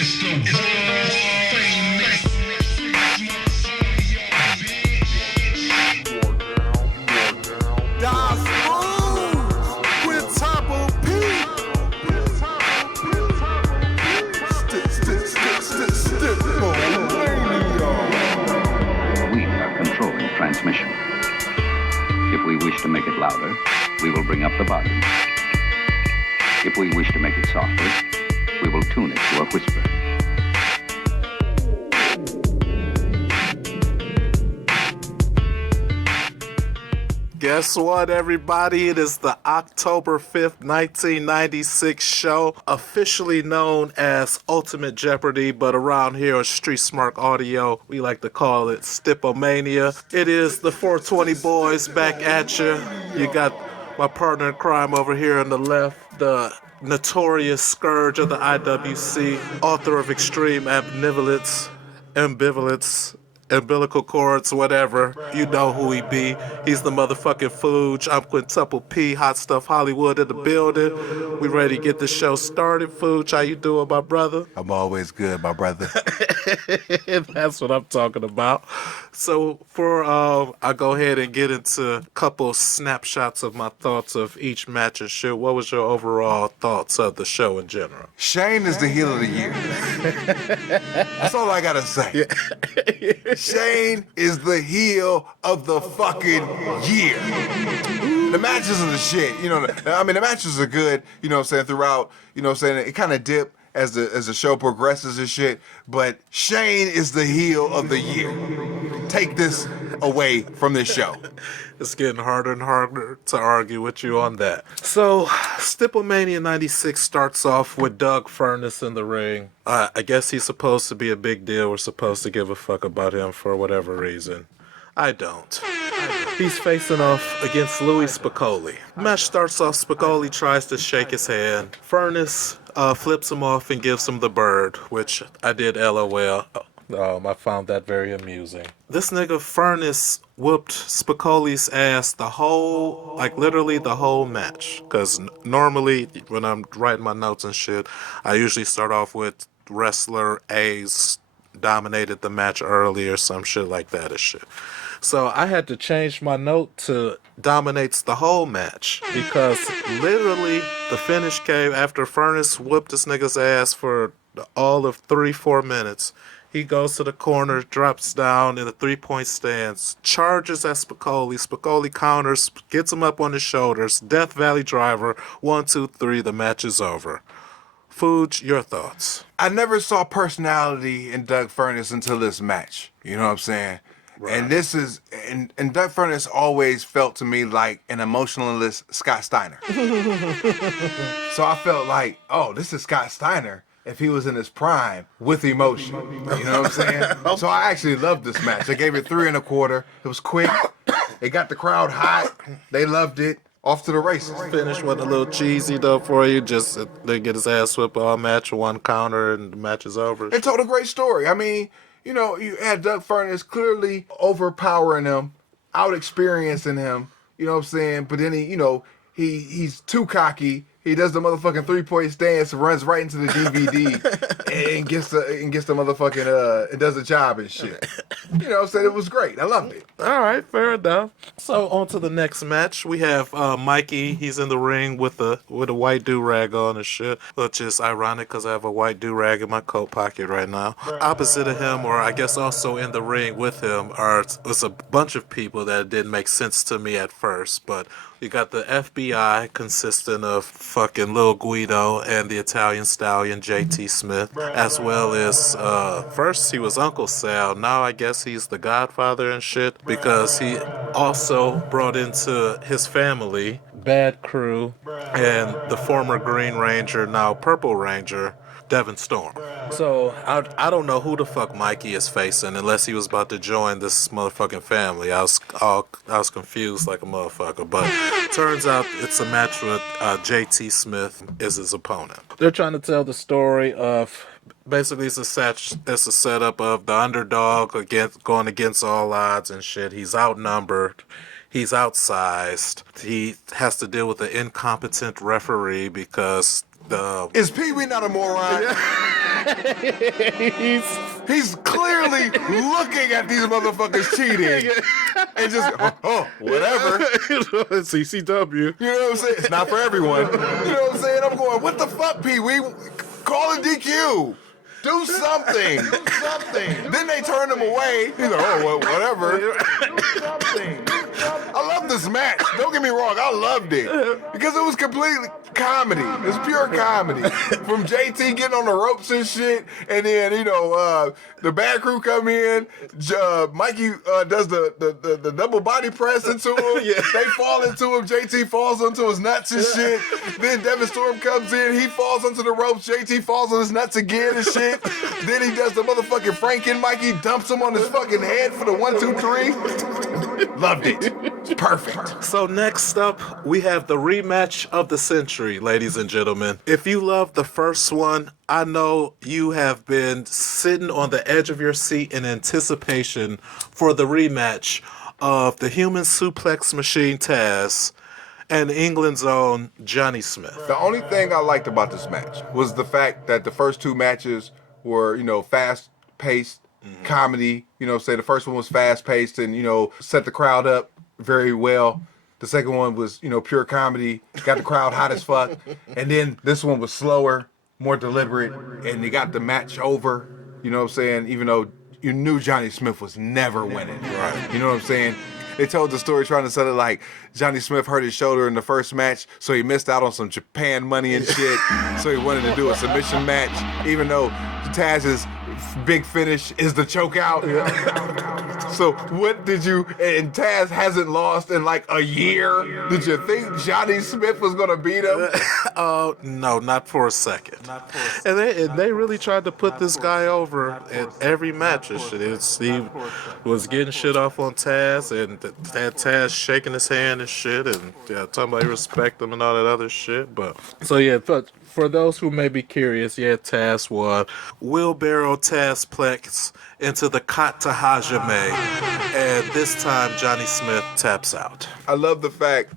It's the world famous. Das Hwould with Stip-O-Mania. We are controlling transmission. If we wish to make it louder, we will bring up the volume. If we wish to make it softer, we will tune it to a whisper. Guess what, everybody? It is the October 5th, 1996 show, officially known as Ultimate Jeopardy, but around here on StreetSmarks Audio, we like to call it Stip-O-Mania. It is the 420 boys back at you. You got my partner in crime over here on the left, the notorious scourge of the IWC, author of Extreme Ambivalence, umbilical cords, whatever. You know who he be. He's the motherfucking Hwoud. I'm Quintuple P, Hot Stuff Hollywood in the building. We ready to get the show started. Hwoud, how you doing, my brother? I'm always good, my brother. That's what I'm talking about. So I'll go ahead and get into a couple snapshots of my thoughts of each match and shit. What was your overall thoughts of the show in general? Shane is the heel of the year. That's all I gotta say. Shane is the heel of the fucking year. The matches are the shit. You know, I mean, the matches are good, you know what I'm saying, throughout, you know what I'm saying, it kind of dipped as the show progresses and shit, but Shane is the heel of the year. Take this away from this show. It's getting harder and harder to argue with you on that. So, Stip-O-Mania 96 starts off with Doug Furnace in the ring. I guess he's supposed to be a big deal. We're supposed to give a fuck about him for whatever reason. I don't. He's facing off against Louis Spicolli. The match starts off, Spicolli tries to shake his hand. Furnace flips him off and gives him the bird, which I did LOL. I found that very amusing. This nigga Furnace whooped Spicolli's ass literally the whole match. Because normally, when I'm writing my notes and shit, I usually start off with wrestler A's dominated the match early or some shit like that or shit. So I had to change my note to dominates the whole match because literally the finish came after Furnace whooped this nigga's ass for all of 3-4 minutes. He goes to the corner, drops down in a 3-point stance, charges at Spicolli. Spicolli counters, gets him up on his shoulders. Death Valley Driver, 1, 2, 3, the match is over. Hwoud, your thoughts? I never saw personality in Doug Furnace until this match. You know what I'm saying? Right. And this is, and Doug Furnace always felt to me like an emotionalist Scott Steiner. So I felt like, oh, this is Scott Steiner if he was in his prime with emotion. You know what I'm saying? So I actually loved this match. I gave it 3 1/4. It was quick. It got the crowd hot. They loved it. Off to the races. Finish with a little cheesy though for you. Just they get his ass whipped all match, 1 counter, and the match is over. It told a great story. I mean, you know, you had Doug Furnace clearly overpowering him, out-experiencing him, you know what I'm saying? But then he's too cocky. He does the motherfucking 3-point stance, runs right into the DVD, and gets the motherfucking and does the job and shit. You know what I'm saying? It was great. I loved it. All right, fair enough. So on to the next match. We have Mikey. He's in the ring with a white do-rag on and shit, which is ironic because I have a white do-rag in my coat pocket right now. Opposite of him, or I guess also in the ring with him, was a bunch of people that didn't make sense to me at first, but you got the FBI consisting of fucking Lil Guido and the Italian stallion JT Smith, as well as first he was Uncle Sal, now I guess he's the Godfather and shit, because he also brought into his family Bad Crew and the former Green Ranger, now Purple Ranger, Devin Storm. So I don't know who the fuck Mikey is facing unless he was about to join this motherfucking family. I was confused like a motherfucker, but turns out it's a match with JT Smith is his opponent. They're trying to tell the story of basically it's a setup of the underdog going against all odds and shit. He's outnumbered. He's outsized. He has to deal with an incompetent referee because Is Pee Wee not a moron? He's clearly looking at these motherfuckers cheating and just, whatever. It's CCW. You know what I'm saying? It's not for everyone. You know what I'm saying? I'm going, what the fuck, Pee Wee? Call a DQ. Do something. Do something. Then they turn him away. He's like, oh, well, whatever. Do something. I love this match. Don't get me wrong. I loved it. Because it was completely comedy. It's pure comedy. From JT getting on the ropes and shit. And then, the bad crew come in. Mikey does the double body press into him. Yeah. They fall into him. JT falls onto his nuts and shit. Then Devin Storm comes in. He falls onto the ropes. JT falls on his nuts again and shit. Then he does the motherfucking Franken. Mikey dumps him on his fucking head for the 1, 2, 3. Loved it. It's perfect. So next up, we have the rematch of the century, ladies and gentlemen. If you loved the first one, I know you have been sitting on the edge of your seat in anticipation for the rematch of the human suplex machine Taz and England's own Johnny Smith. The only thing I liked about this match was the fact that the first 2 matches were, fast-paced comedy. Say the first one was fast-paced and, set the crowd up very well. The second one was, pure comedy, got the crowd hot as fuck. And then this one was slower, more deliberate, and they got the match over, even though you knew Johnny Smith was never winning. Right. You know what I'm saying? They told the story trying to sell it like Johnny Smith hurt his shoulder in the first match, so he missed out on some Japan money and shit. So he wanted to do a submission match, even though Taz's big finish is the choke out. So what did you, and Taz hasn't lost in like a year. Did you think Johnny Smith was going to beat him? No, not for a second. And they really tried to put this guy over in every match and shit. He was getting shit off on Taz and had Taz shaking his hand and shit and talking about he respect him and all that other shit. But for those who may be curious, Taz won. Wheelbarrow Tazplex into the Kata Hajime. And this time, Johnny Smith taps out. I love the fact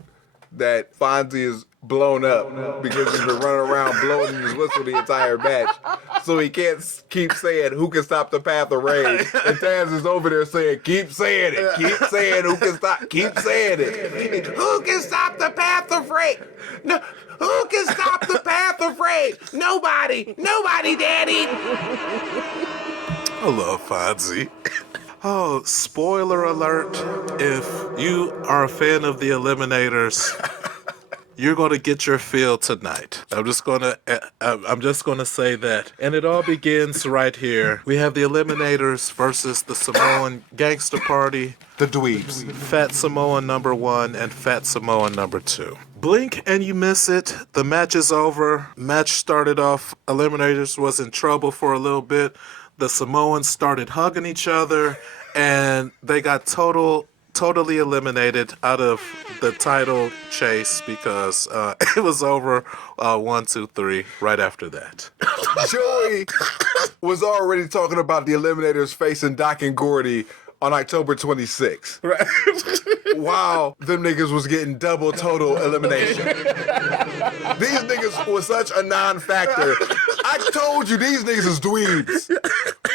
that Fonzie is blown up because he's been running around blowing his whistle the entire match. So he can't keep saying, who can stop the path of rain? And Taz is over there saying, keep saying it. Keep saying, who can stop? Keep saying it. Who can stop the path of rain? No. Who can stop the path of rain? Nobody. Nobody, Daddy. I love Fonzie. Oh, spoiler alert. If you are a fan of the Eliminators, you're going to get your fill tonight. I'm just going to say that. And it all begins right here. We have the Eliminators versus the Samoan Gangster Party. The Dweebs. Fat Samoan number 1 and Fat Samoan number 2. Blink and you miss it. The match is over. Match started off. Eliminators was in trouble for a little bit. The Samoans started hugging each other, and they got totally eliminated out of the title chase because it was over 1, 2, 3 right after that. Joey was already talking about the Eliminators facing Doc and Gordy on October 26th. Right. Wow, them niggas was getting double total elimination. These niggas was such a non-factor. I told you these niggas is dweebs.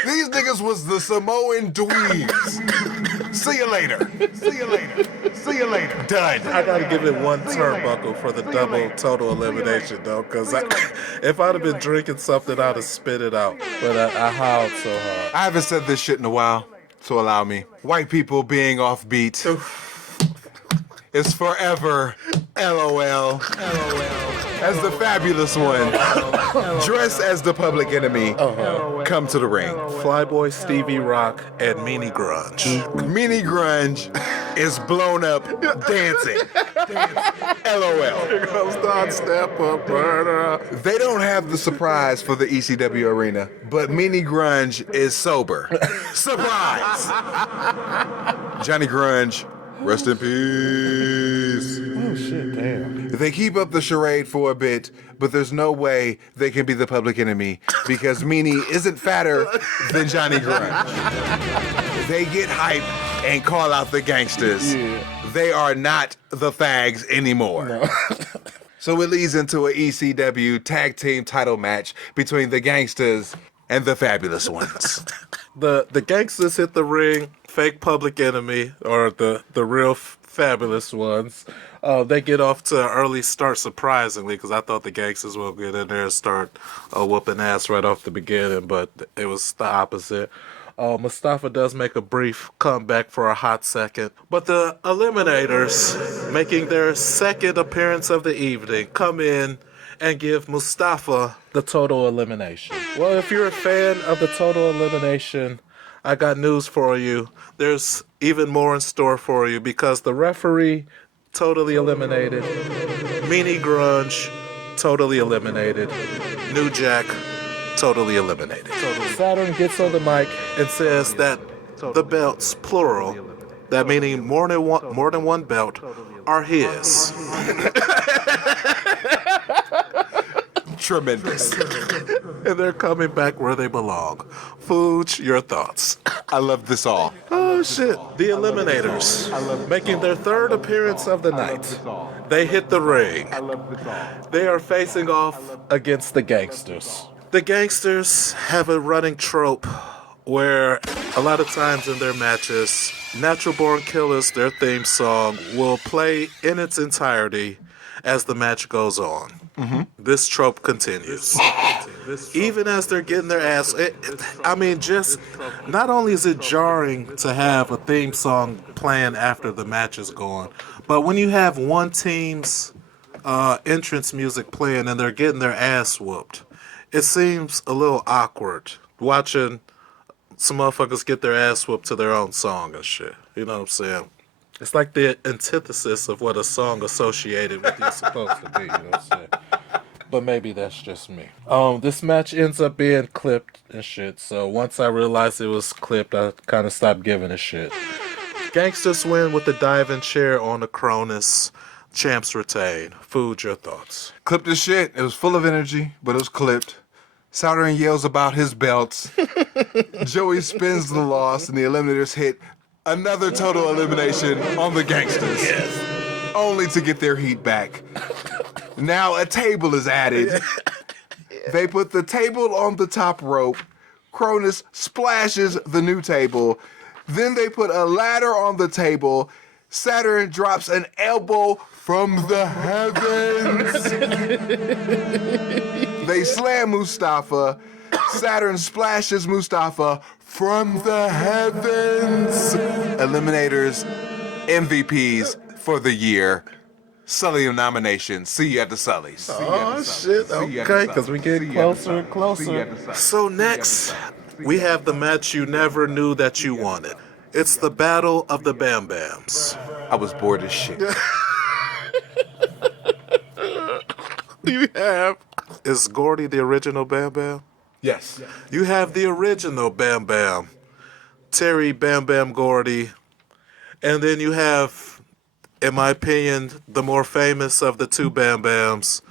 These niggas was the Samoan dweebs. See you later. See you later. See you later. Done. I gotta give it one turnbuckle for the double total elimination though, because if I'd have been drinking something, I'd have spit it out. But I howled so hard. I haven't said this shit in a while, so allow me. White people being offbeat is forever LOL. As the fabulous one, dress as the public enemy, come to the ring. Flyboy Stevie Rock and Meanie Grunge. Meanie Grunge is blown up dancing. LOL. Here comes Don Step-Up, burner. They don't have the surprise for the ECW arena, but Meanie Grunge is sober. Surprise! Johnny Grunge, rest in peace. Oh shit, damn. They keep up the charade for a bit, but there's no way they can be the public enemy because Meanie isn't fatter than Johnny Grunge. They get hype and call out the gangsters. Yeah. They are not the fags anymore. No. So it leads into an ECW tag team title match between the gangsters and the fabulous ones. The gangsters hit the ring, fake Public Enemy, or the real fabulous ones. They get off to an early start, surprisingly, because I thought the gangsters will get in there and start whooping ass right off the beginning, but it was the opposite. Mustafa does make a brief comeback for a hot second, but the Eliminators, making their second appearance of the evening, come in and give Mustafa the total elimination. Well, if you're a fan of the total elimination, I got news for you. There's even more in store for you because the referee totally eliminated. Meanie Grunge totally eliminated. New Jack totally eliminated. Saturn gets on the mic and says that the belts, plural, that meaning more than one belt, are his. Tremendous. And they're coming back where they belong. Hwould, your thoughts? I love this all. Oh shit. The Eliminators, making their third appearance of the night. They hit the ring. They are facing off against the gangsters. The gangsters have a running trope where a lot of times in their matches, Natural Born Killers, their theme song, will play in its entirety as the match goes on. Mm-hmm. This trope continues. Even as they're getting their ass... just... Not only is it jarring to have a theme song playing after the match is going, but when you have one team's entrance music playing and they're getting their ass whooped, it seems a little awkward watching some motherfuckers get their ass whooped to their own song and shit. You know what I'm saying? It's like the antithesis of what a song associated with you is supposed to be, you know what I'm saying? But maybe that's just me. This match ends up being clipped and shit, so once I realized it was clipped, I kind of stopped giving a shit. Gangsters win with the diving chair on the Cronus. Champs retain. Hwoud, your thoughts? Clipped as shit. It was full of energy, but it was clipped. Saturn yells about his belts. Joey spins the loss, and the Eliminators hit another total elimination on the gangsters. Yes. Only to get their heat back. Now a table is added. They put the table on the top rope. Cronus splashes the new table. Then they put a ladder on the table. Saturn drops an elbow from the heavens. They slam Mustafa. Saturn splashes Mustafa from the heavens. Eliminators, MVPs for the year. Sully nomination. See you at the Sullys. Oh, shit. Okay, because we're getting closer and closer. So next, we have the match you never knew that you wanted. It's the Battle of the Bam Bams. I was bored as shit. You have... Is Gordy the original Bam Bam? Yes. You have the original Bam Bam. Terry Bam Bam Gordy. And then you have, in my opinion, the more famous of the two Bam Bams,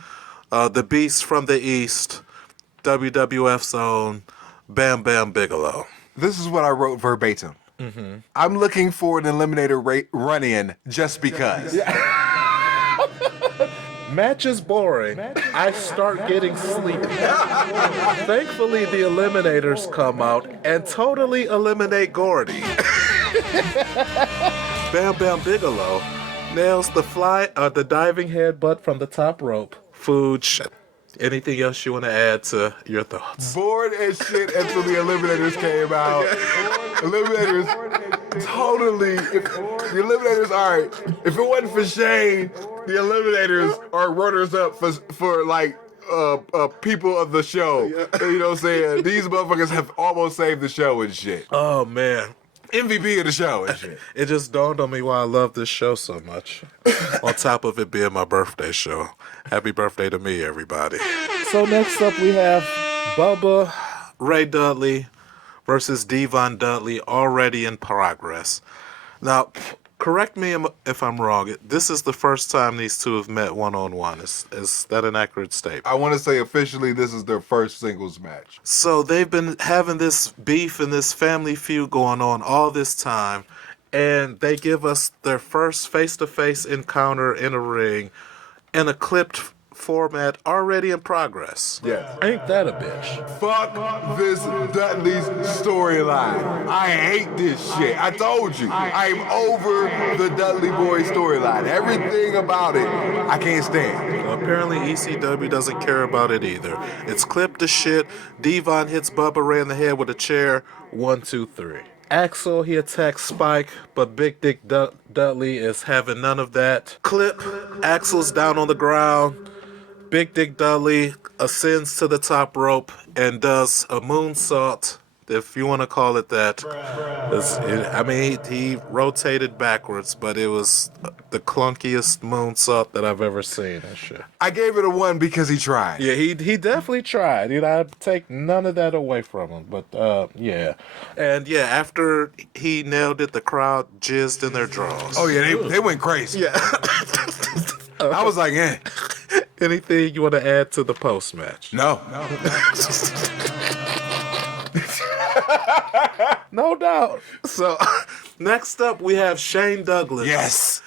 the Beast from the East, WWF's own Bam Bam Bigelow. This is what I wrote verbatim. Mm-hmm. I'm looking for an Eliminator run-in just because. Match is boring. I start getting sleepy. Thankfully, the Eliminators come out and totally eliminate Gordy. Bam Bam Bigelow nails the diving headbutt from the top rope. Hwoud. Anything else you want to add to your thoughts? Bored as shit until the Eliminators came out. Eliminators totally. The Eliminators, all right. If it wasn't for Shane, the Eliminators are runners-up for like people of the show. You know what I'm saying? These motherfuckers have almost saved the show and shit. Oh man. MVP of the show and shit. It just dawned on me why I love this show so much. On top of it being my birthday show. Happy birthday to me, everybody. So next up we have Bubba Ray Dudley versus Devon Dudley, already in progress. Now, correct me if I'm wrong. This is the first time these two have met one-on-one. Is that an accurate statement? I want to say officially this is their first singles match. So they've been having this beef and this family feud going on all this time, and they give us their first face-to-face encounter in a ring in a clipped format already in progress. Yes. Ain't that a bitch? Fuck this Dudley's storyline. I hate this shit. I told you. I'm over the Dudley Boy storyline. Everything about it, I can't stand. Apparently ECW doesn't care about it either. It's clipped to shit. Devon hits Bubba Ray in the head with a chair. 1, 2, 3. Axel, he attacks Spike, but Big Dick Dudley is having none of that. Clip, Axel's down on the ground. Big Dick Dudley ascends to the top rope and does a moonsault, if you want to call it that. He rotated backwards, but it was the clunkiest moonsault that I've ever seen and shit. I gave it a 1 because he tried. Yeah, he definitely tried. I'd take none of that away from him. But, yeah. And, yeah, after he nailed it, the crowd jizzed in their drawers. Oh, yeah, they went crazy. Yeah. I was like, eh. Anything you want to add to the post-match? No. No doubt. So, next up, we have Shane Douglas. Yes.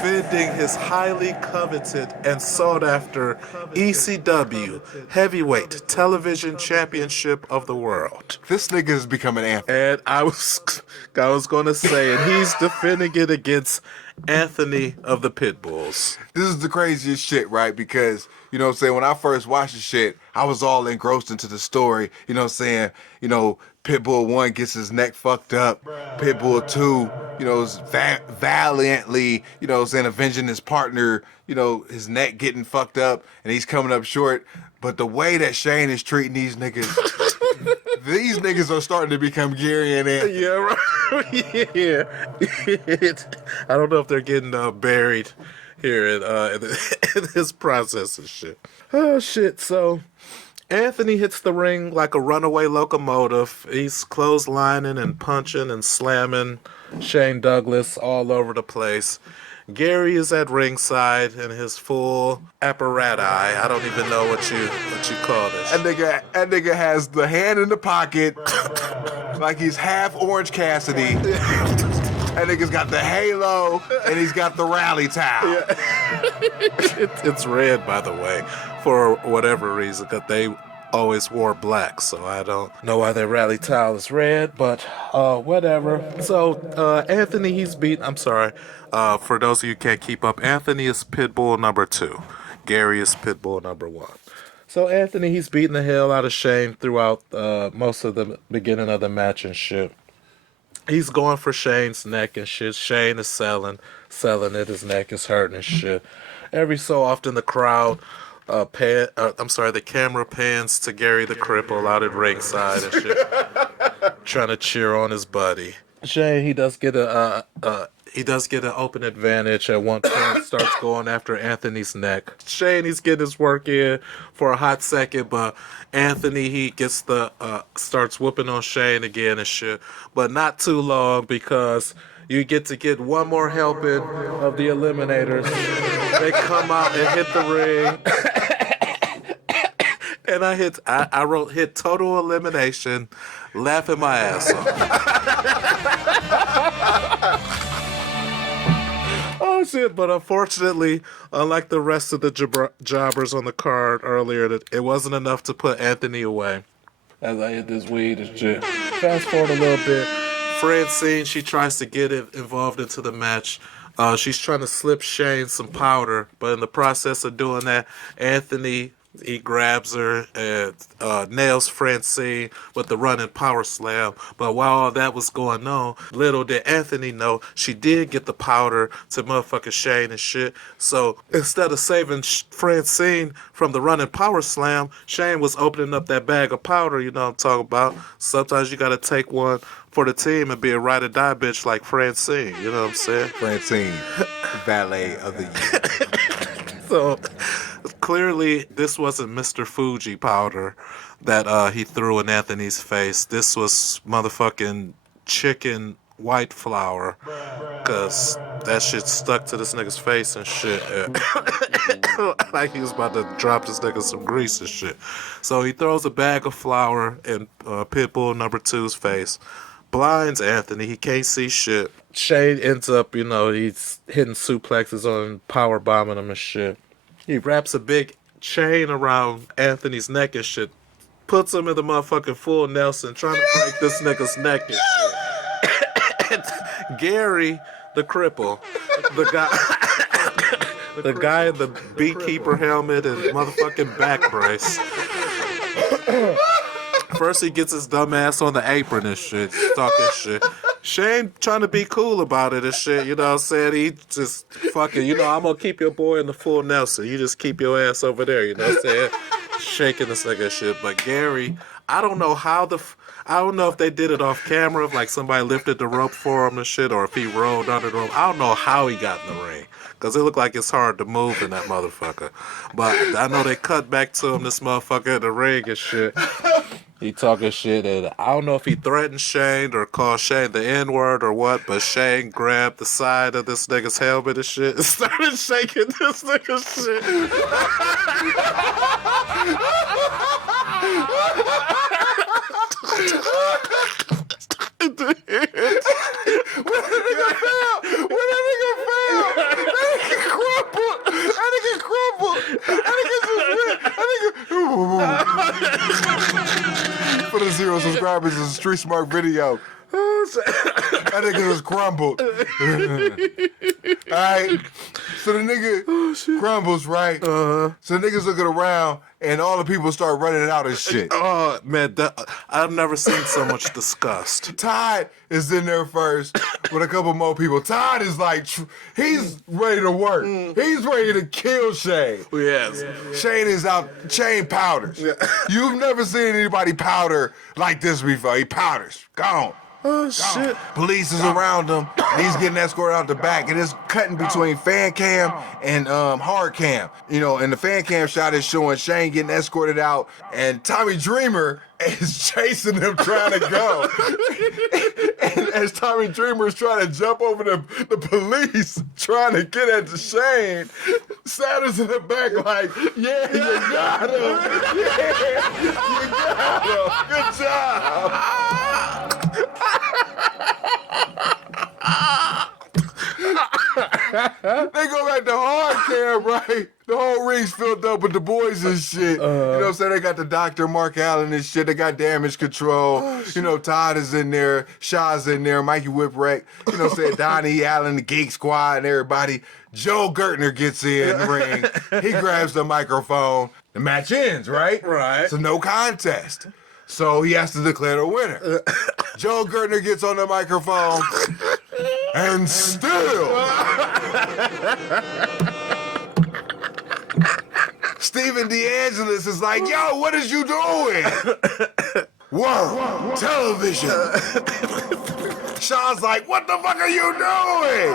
Defending his highly coveted and sought-after ECW Heavyweight Television Championship of the World. This nigga is becoming Anthony. And I was going to say, and he's defending it against Anthony of the Pitbulls. This is the craziest shit, right? Because, you know what I'm saying, when I first watched the shit, I was all engrossed into the story. You know what I'm saying? You know, Pitbull 1 gets his neck fucked up. Pitbull 2, you know, is valiantly, you know what I'm saying, avenging his partner, you know, his neck getting fucked up, and he's coming up short. But the way that Shane is treating these niggas, these niggas are starting to become Gary and Anthony. Yeah, right. Yeah. I don't know if they're getting buried here in this process and shit. Oh, shit. So, Anthony hits the ring like a runaway locomotive. He's clotheslining and punching and slamming Shane Douglas all over the place. Gary is at ringside in his full apparatus. I don't even know what you call this. That nigga has the hand in the pocket, like he's half Orange Cassidy. That nigga's got the halo, and he's got the rally towel. Yeah. It's red, by the way, for whatever reason, because they always wore black, so I don't know why their rally towel is red, but whatever. So Anthony, he's beat. I'm sorry. For those of you who can't keep up, Anthony is Pitbull number 2. Gary is Pitbull number 1. So Anthony, he's beating the hell out of Shane throughout most of the beginning of the match and shit. He's going for Shane's neck and shit. Shane is selling it. His neck is hurting and shit. Every so often, the crowd, the camera pans to Gary the Cripple out at ringside and shit, trying to cheer on his buddy. Shane, he does get an open advantage at one point, starts going after Anthony's neck. Shane, he's getting his work in for a hot second, but Anthony, he gets starts whooping on Shane again and shit. But not too long, because you get one more helping of the Eliminators. They come out and hit the ring. And I wrote hit total elimination, laughing my ass off. Oh shit, but unfortunately, unlike the rest of the jobbers on the card earlier, it wasn't enough to put Anthony away. As I hit this weed and shit. Fast forward a little bit, Francine, she tries to get involved into the match. She's trying to slip Shane some powder, but in the process of doing that, Anthony, he grabs her and nails Francine with the running power slam. But while all that was going on, little did Anthony know she did get the powder to motherfucking Shane and shit. So instead of saving Francine from the running power slam, Shane was opening up that bag of powder, you know what I'm talking about. Sometimes you gotta take one for the team and be a ride or die bitch like Francine, you know what I'm saying? Francine, valet of the year. So clearly, this wasn't Mr. Fuji powder that he threw in Anthony's face. This was motherfucking chicken white flour, because that shit stuck to this nigga's face and shit. Like he was about to drop this nigga some grease and shit. So he throws a bag of flour in Pitbull number 2's face. Blinds Anthony. He can't see shit. Shane ends up, he's hitting suplexes on him, power bombing him and shit. He wraps a big chain around Anthony's neck and shit. Puts him in the motherfucking full Nelson, trying to break this nigga's neck and shit. Gary, the cripple, the guy in the beekeeper helmet and motherfucking back brace. First he gets his dumb ass on the apron and shit, talking shit. Shane trying to be cool about it and shit, you know what I'm saying? He just fucking, you know, I'm gonna keep your boy in the full Nelson. You just keep your ass over there, you know what I'm saying? Shaking this nigga shit. But Gary, I don't know how I don't know if they did it off camera, if like somebody lifted the rope for him and shit, or if he rolled under the rope. I don't know how he got in the ring, because it looked like it's hard to move in that motherfucker. But I know they cut back to him, this motherfucker in the ring and shit. He talking shit, and I don't know if he threatened Shane or called Shane the N-word or what, but Shane grabbed the side of this nigga's helmet and shit and started shaking this nigga's shit. When that nigga fell, that nigga crumpled. For the 0 subscribers, it's a Street Smart video. That nigga was crumbled. Alright. So the nigga crumbles, right? So the niggas looking around and all the people start running out of shit. Oh man, I've never seen so much disgust. Todd is in there first with a couple more people. Todd is like, he's ready to work. He's ready to kill Shane. Yes. Shane is out. Shane powders. You've never seen anybody powder like this before. He powders. Gone. Oh shit. Police is around him, and he's getting escorted out the back, and it's cutting between fan cam and hard cam. You know, and the fan cam shot is showing Shane getting escorted out, and Tommy Dreamer is chasing them trying to go. And as Tommy Dreamer is trying to jump over the police, trying to get at the Shane, Saturn's in the back like, yeah, you got him. Yeah, you got him. Good job. They go back to hard cam, right? The whole ring's filled up with the boys and shit. You know what I'm saying? They got the doctor, Mark Allen and shit. They got Damage Control. You know, Todd is in there. Shaw's in there. Mikey Whipwreck. You know what I'm saying? Donnie Allen, the Geek Squad, and everybody. Joe Gertner gets in the ring. He grabs the microphone. The match ends, right? Right. It's a no contest. So he has to declare the winner. Joe Gertner gets on the microphone and still Stephen DeAngelis is like, yo, what is you doing? Whoa, television. Sean's like, what the fuck are you doing?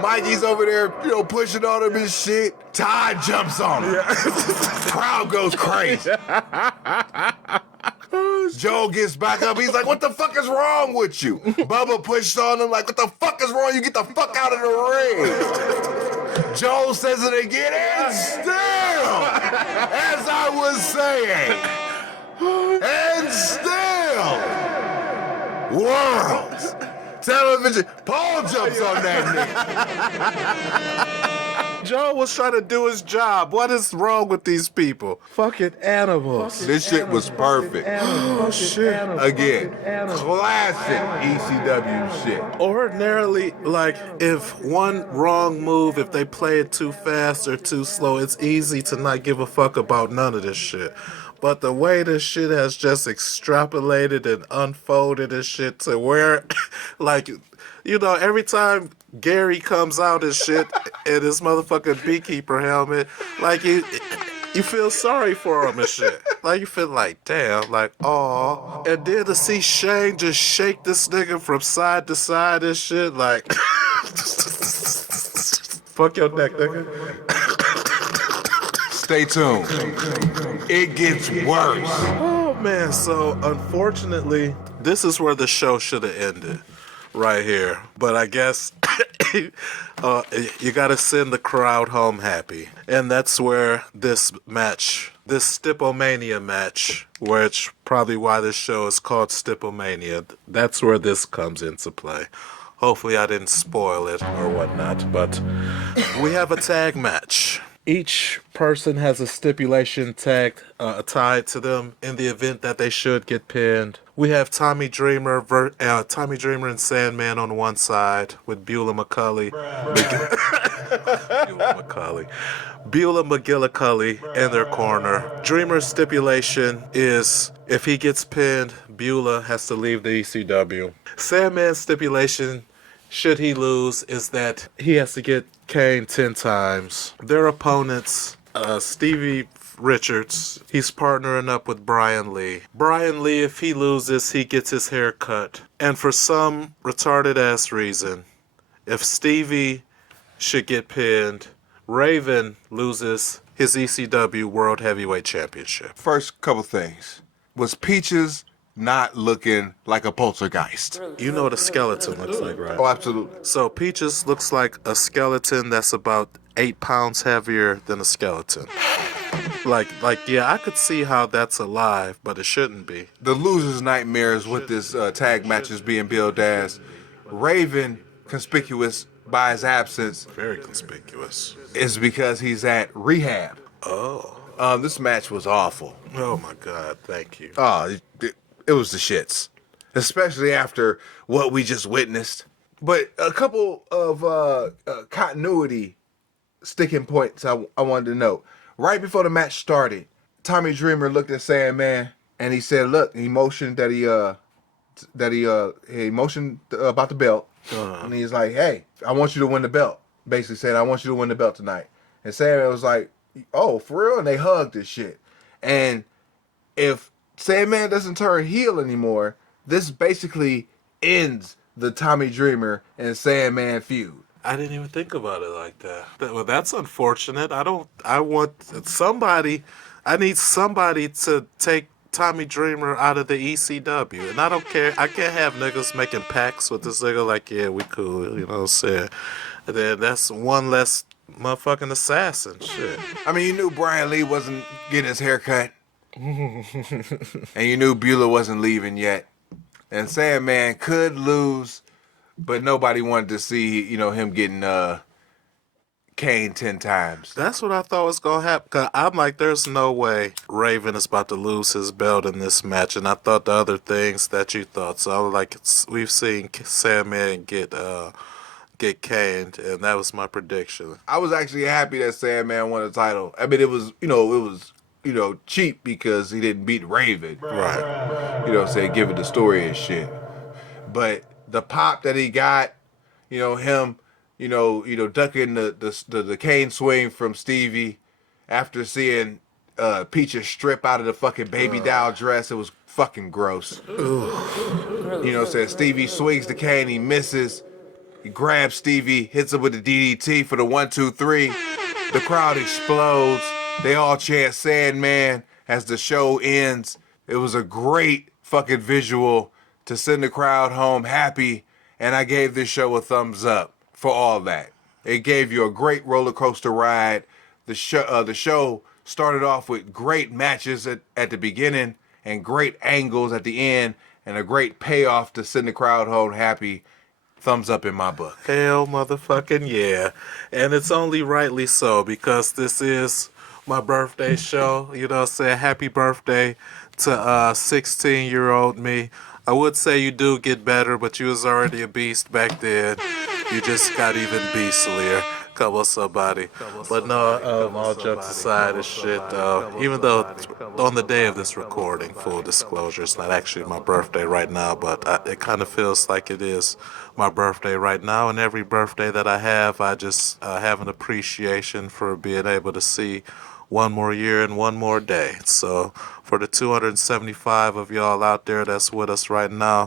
Mikey's over there, you know, pushing on him and shit. Todd jumps on him. Crowd goes crazy. Joe gets back up. He's like, what the fuck is wrong with you? Bubba pushed on him like, what the fuck is wrong? You get the fuck out of the ring. Joe says it again, and still, as I was saying, and still, worlds, television. Paul jumps on that nigga. Joe was trying to do his job. What is wrong with these people? Fucking animals. This shit was perfect. Oh shit. Again, classic ECW shit. Ordinarily, like, if one wrong move, if they play it too fast or too slow, it's easy to not give a fuck about none of this shit. But the way this shit has just extrapolated and unfolded and shit to where, like, you know, every time Gary comes out and shit in his motherfucking beekeeper helmet, like, you feel sorry for him and shit. Like, you feel like, damn, like, aw. And then to see Shane just shake this nigga from side to side and shit, like, fuck your neck, nigga. Stay tuned. It gets worse. Oh, man. So, unfortunately, this is where the show should have ended. Right here. But I guess you gotta send the crowd home happy. And that's where this match, this Stip-O-Mania match, which probably why this show is called Stip-O-Mania, that's where this comes into play. Hopefully I didn't spoil it or whatnot, but we have a tag match. Each person has a stipulation tagged, tied to them in the event that they should get pinned. We have Tommy Dreamer and Sandman on one side with Beulah McCully. Beulah McGillicuddy in their corner. Dreamer's stipulation is if he gets pinned, Beulah has to leave the ECW. Sandman's stipulation, should he lose, is that he has to get Kane 10 times. Their opponents, Stevie Richards, he's partnering up with Brian Lee. Brian Lee, if he loses, he gets his hair cut. And for some retarded ass reason, if Stevie should get pinned, Raven loses his ECW World Heavyweight Championship. First couple things. Was Peaches not looking like a poltergeist? You know what a skeleton looks like, right? Oh, absolutely. So Peaches looks like a skeleton that's about 8 pounds heavier than a skeleton. Yeah, I could see how that's alive, but it shouldn't be. The loser's nightmares with this tag matches being billed as Raven, conspicuous by his absence, Very conspicuous. is because he's at rehab. Oh. This match was awful. Oh my God, thank you. Oh, it was the shits, especially after what we just witnessed. But a couple of continuity sticking points I wanted to note. Right before the match started, Tommy Dreamer looked at Sandman and he said, "Look," he motioned that he motioned about the belt, and he's like, "Hey, I want you to win the belt." Basically said, "I want you to win the belt tonight." And Sandman was like, "Oh, for real?" And they hugged this shit. And if Sandman doesn't turn heel anymore, this basically ends the Tommy Dreamer and Sandman feud. I didn't even think about it like that. Well, that's unfortunate. I need somebody to take Tommy Dreamer out of the ECW. And I don't care. I can't have niggas making pacts with this nigga like, yeah, we cool, you know what I'm saying? And then that's one less motherfucking assassin. Shit. I mean, you knew Brian Lee wasn't getting his hair cut. And you knew Beulah wasn't leaving yet. And Sandman could lose, but nobody wanted to see, him getting Kane 10 times. That's what I thought was going to happen. Cause I'm like, there's no way Raven is about to lose his belt in this match. And I thought the other things that you thought. So I was like, we've seen Sandman get caned, and that was my prediction. I was actually happy that Sandman won the title. I mean, it was cheap because he didn't beat Raven. Right. Say give it the story and shit. But the pop that he got, him, ducking the cane swing from Stevie after seeing Peaches strip out of the fucking baby doll dress, it was fucking gross. Stevie swings the cane, he misses. He grabs Stevie, hits him with the DDT for the 1, 2, 3. The crowd explodes. They all chant Sandman as the show ends. It was a great fucking visual to send the crowd home happy, and I gave this show a thumbs up for all that. It gave you a great roller coaster ride. The show started off with great matches at the beginning and great angles at the end and a great payoff to send the crowd home happy. Thumbs up in my book. Hell motherfucking yeah. And it's only rightly so because this is my birthday show. You know what I'm saying? Happy birthday to 16-year-old me. I would say you do get better, but you was already a beast back then. You just got even beastlier. Come on, somebody. But no, all jokes aside and shit, even though on the day of this recording, full disclosure, it's not actually my birthday right now, but it kind of feels like it is my birthday right now. And every birthday that I have, I just have an appreciation for being able to see one more year and one more day. So for the 275 of y'all out there that's with us right now,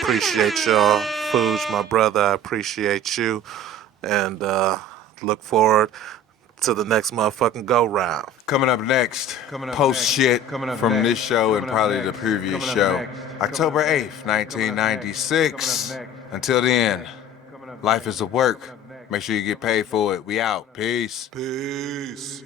appreciate y'all. Fooge, my brother, I appreciate you. And look forward to the next motherfucking go-round. Coming up next, post shit from this show and probably the previous show. October 8th, 1996. Until then, life is a work. Make sure you get paid for it. We out. Peace. Peace.